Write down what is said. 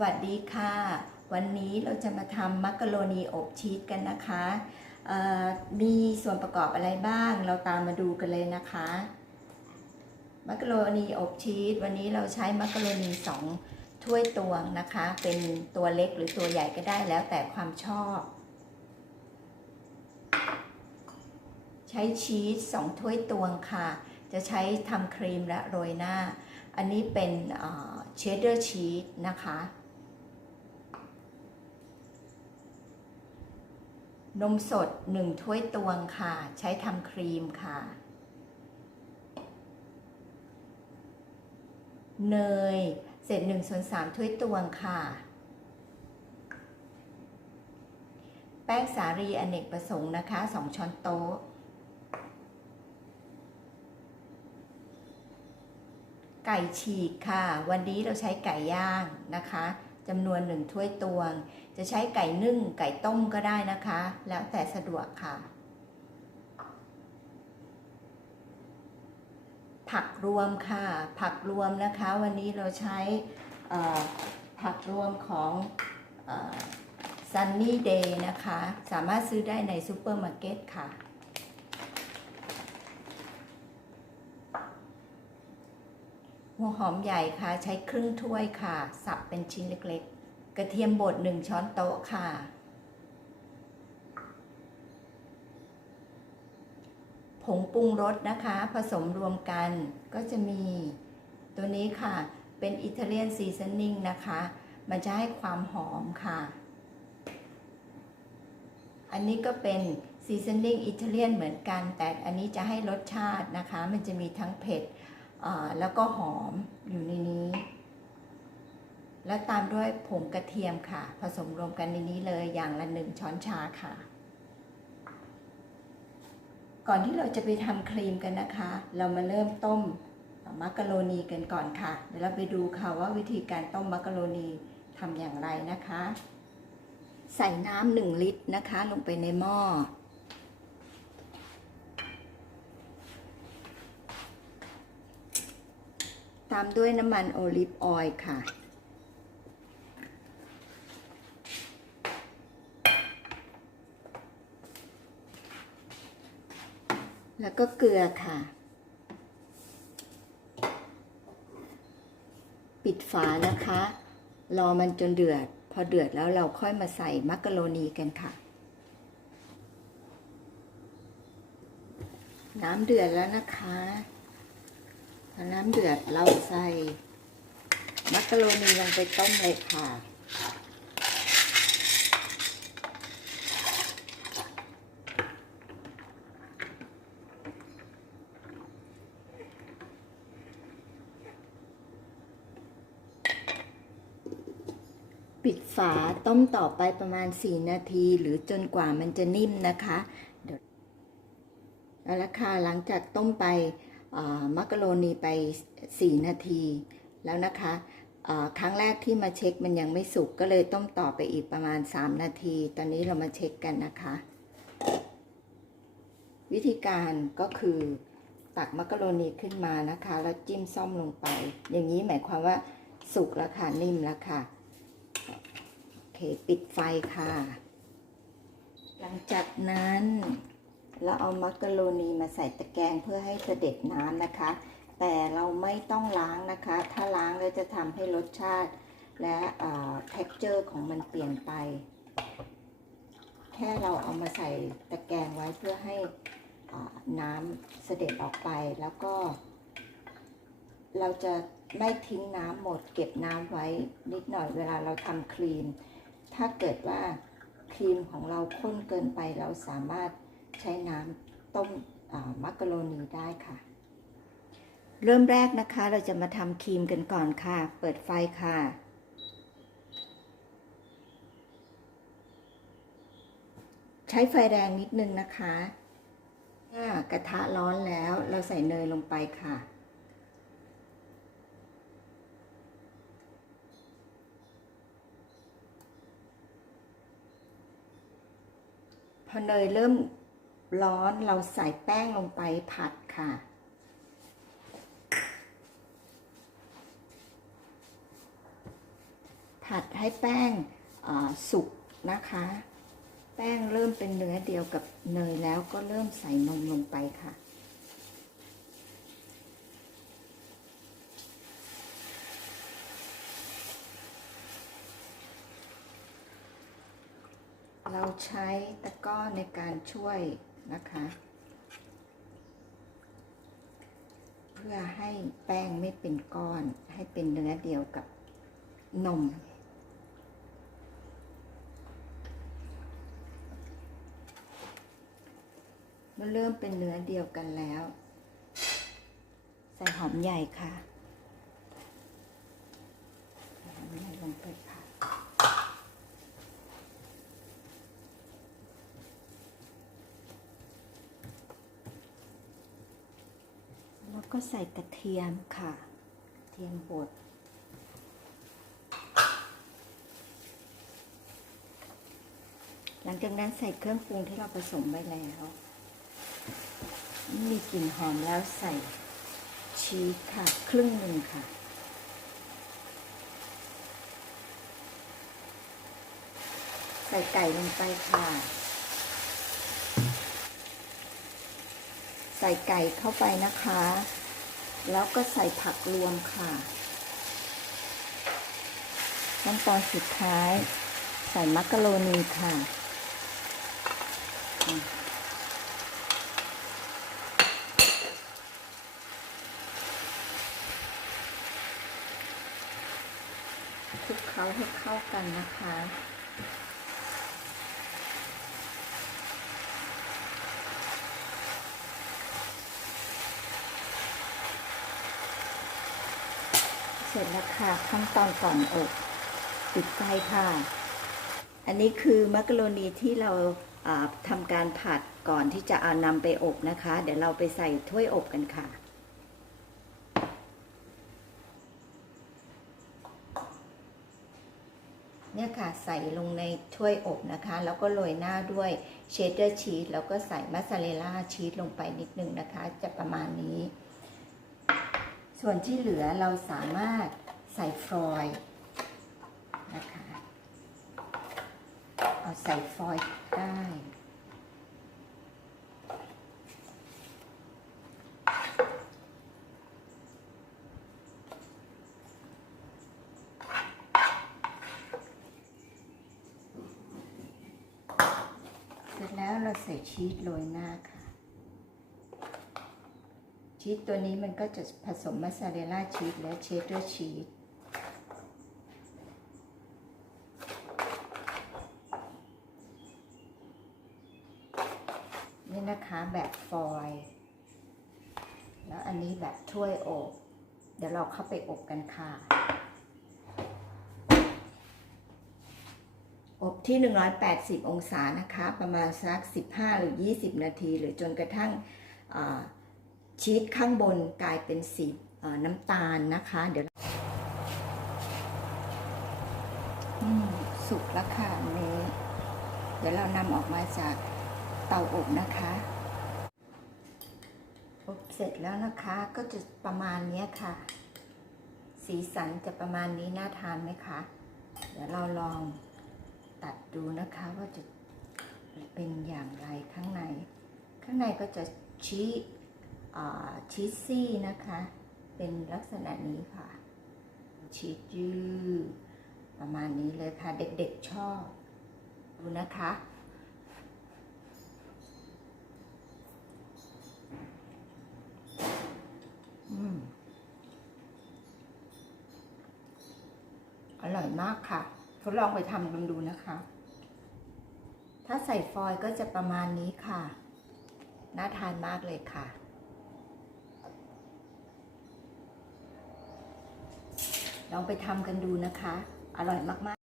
วัสดีค่ะ วันนี้เราจะมาทำมักกะโรนีอบชีสกันนะคะ มีส่วนประกอบอะไรบ้าง เราตามมาดูกันเลยนะคะ มักกะโรนีอบชีส วันนี้เราใช้มักกะโรนีสองถ้วยตวงนะคะ เป็นตัวเล็กหรือตัวใหญ่ก็ได้แล้วแต่ความชอบ ใช้ชีสสองถ้วยตวงค่ะ จะใช้ทำครีมและโรยหน้า อันนี้เป็นเชดเดอร์ชีสนะคะ นมสด1ถ้วยตวงค่ะ ใช้ทำครีมค่ะ เนยเศษ1ส่วน3ถ้วยตวงค่ะ แป้งสาลีอเนกประสงค์นะคะ2ช้อนโต๊ะ ไก่ฉีกค่ะ วันนี้เราใช้ไก่ย่างนะคะ จำนวนหนึ่งถ้วยตวง จะใช้ไก่นึ่งไก่ต้มก็ได้นะคะ แล้วแต่สะดวกค่ะ ผักรวมค่ะ ผักรวมนะคะ วันนี้เราใช้ผักรวมของซันนี่เดย์นะคะ สามารถซื้อได้ในซูเปอร์มาร์เก็ตค่ะ หัวหอมใหญ่ค่ะใช้ครึ่งถ้วยค่ะ สับเป็นชิ้นเล็กๆ กระเทียมบดหนึ่งช้อนโต๊ะค่ะ ผงปรุงรสนะคะ ผสมรวมกันก็จะมีตัวนี้ค่ะ เป็นอิตาเลียนซีซันนิ่งนะคะ มันจะให้ความหอมค่ะ อันนี้ก็เป็นซีซันนิ่งอิตาเลียนเหมือนกัน แต่อันนี้จะให้รสชาตินะคะ มันจะมีทั้งเผ็ด แล้วก็หอมอยู่ในนี้ แล้วตามด้วยผงกระเทียมค่ะ ผสมรวมกันในนี้เลยอย่างละหนึ่งช้อนชาค่ะ ก่อนที่เราจะไปทำครีมกันนะคะ เรามาเริ่มต้มมักกะโรนีกันก่อนค่ะ เดี๋ยวเราไปดูค่ะว่าวิธีการต้มมักกะโรนีทำอย่างไรนะคะ ใส่น้ำหนึ่งลิตรนะคะ ลงไปในหม้อ ตามด้วยน้ำมันโอลิฟออยล์ค่ะ แล้วก็เกลือค่ะ ปิดฝานะคะ รอมันจนเดือด พอเดือดแล้วเราค่อยมาใส่มักกะโรนีกันค่ะ น้ำเดือดแล้วนะคะ น้ำเดือดเราใส่ มักกะโรนีลงไปต้มเลยค่ะปิดฝาต้มต่อไปประมาณ 4 นาที หรือจนกว่ามันจะนิ่มนะคะ เดี๋ยวแล้วละค่ะหลังจากต้มไป มักกะโรนีไป 4 นาที แล้วนะคะครั้งแรกที่มาเช็คมันยังไม่สุกก็เลยต้มต่อไปอีกประมาณ 3 นาที ตอนนี้เรามาเช็คกันนะคะ วิธีการก็คือตักมักกะโรนีขึ้นมานะคะ แล้วจิ้มซ่อมลงไป อย่างนี้หมายความว่าสุกแล้วค่ะนิ่มแล้วค่ะโอเคปิดไฟค่ะ หลังจากนั้น เราเอามักกะโรนีมาใส่ตะแกรงเพื่อให้เสด็จน้ำนะคะ แต่เราไม่ต้องล้างนะคะ ถ้าล้างแล้วจะทำให้รสชาติ และเท็กเจอร์ของมันเปลี่ยนไป แค่เราเอามาใส่ตะแกรงไว้เพื่อให้น้ำเสด็จออกไปแล้วก็ เราจะไม่ทิ้งน้ำหมดเก็บน้ำไว้นิดหน่อยเวลาเราทำครีม ถ้าเกิดว่าครีมของเราข้นเกินไปเราสามารถ ใช้น้ำต้มมักกะโรนีได้ค่ะ เริ่มแรกนะคะเราจะมาทำครีมกันก่อนค่ะ เปิดไฟค่ะ ใช้ไฟแรงนิดนึงนะคะเมื่อกระทะร้อนแล้วเราใส่เนยลงไปค่ะ พอเนยเริ่ม ร้อนเราใส่แป้งลงไปผัดค่ะ ผัดให้แป้งสุกนะคะ แป้งเริ่มเป็นเนื้อเดียวกับเนยแล้วก็เริ่มใส่นมลงไปค่ะเราใช้ตะกร้อในการช่วย นะคะ เพื่อให้แป้งไม่เป็นก้อน ให้เป็นเนื้อเดียวกับนมเมื่อเริ่มเป็นเนื้อเดียวกันแล้ว ใส่หอมใหญ่ค่ะใส่หอมใหญ่ลงไปค่ะ แล้ว ก็ใส่กระเทียมค่ะกระเทียมบดหลังจากนั้นใส่เครื่องปรุงที่เราผสมไว้แล้ว มีกลิ่นหอมแล้วใส่ชีสค่ะ ครึ่งหนึ่งค่ะ ใส่ไก่ลงไปค่ะ ใส่ไก่เข้าไปนะคะ แล้วก็ใส่ผักรวมค่ะขั้นตอนสุดท้าย ใส่มักกะโรนีค่ะคลุกเคล้าให้เข้ากันนะคะ เสร็จแล้วค่ะขั้นตอนก่อนอบปิดไฟค่ะ อันนี้คือมักกะโรนีที่เราอ่าทำการผัดก่อนที่จะเอานำไปอบนะคะ เดี๋ยวเราไปใส่ถ้วยอบกันค่ะ เนี่ยค่ะใส่ลงในถ้วยอบนะคะ แล้วก็โรยหน้าด้วยเชดเดอร์ชีสแล้วก็ใส่มัสซาเรลล่าชีสลงไปนิดนึงนะคะ จะประมาณนี้ ส่วนที่เหลือเราสามารถใส่ฟอยล์นะคะเอาใส่ฟอยล์ได้เสร็จแล้วเราใส่ชีสโรยหน้าค่ะ ชีสตัวนี้มันก็จะผสมมัสซาเรลล่าชีสและเชดเดอร์ชีสนี่นะคะแบบฟอยล์แล้วอันนี้แบบถ้วยอบ เดี๋ยวเราเข้าไปอบกันค่ะ อบที่ 180 องศานะคะ ประมาณสัก 15 หรือ 20 นาที หรือจนกระทั่งอ่า ชีสข้างบนกลายเป็นสีน้ำตาลนะคะ เดี๋ยวสุกแล้วค่ะนี้ เดี๋ยวเรานำออกมาจากเตาอบนะคะอบเสร็จแล้วนะคะก็จะประมาณนี้ค่ะ สีสันจะประมาณนี้น่าทานไหมคะ เดี๋ยวเราลองตัดดูนะคะว่าจะเป็นอย่างไรข้างใน ข้างในก็จะชีส ชีสซี่นะคะ เป็นลักษณะนี้ค่ะ ชีสยืดประมาณนี้เลยค่ะ เด็กๆชอบ ดูนะคะ อืมอร่อยมากค่ะ ทดลองไปทำดูดูนะคะ ถ้าใส่ฟอยล์ก็จะประมาณนี้ค่ะ น่าทานมากเลยค่ะ ลองไปทำกันดูนะคะ อร่อยมากๆ